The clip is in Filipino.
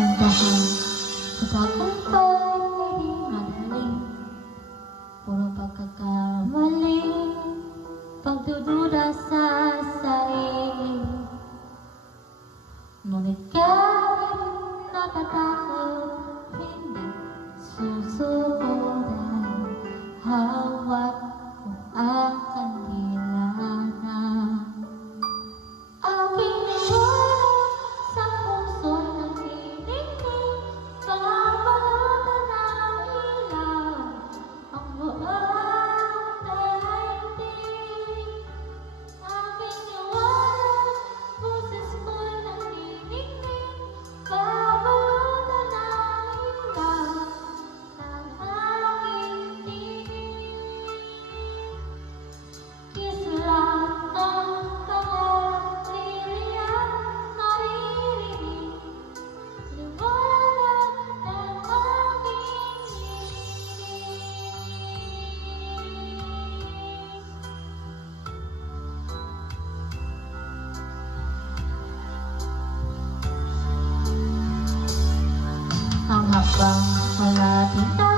Ang dahil sa tagumpay ay di madali. Puro pagkakamali, pagdududa sa sarili. Ngunit kahit natatakot, hindi susuko dahil hawak ko ang kandila na aking niwala sa puso'y nagtitingin. Babalutan ng ilaw ang buong daigdig. Aking niwala, boses ko'y nagtitingin. Babalutan ng ilaw ng aking tinig. Kisulat ang pangalan naririnig. Liwanag ng aking ang habang wala din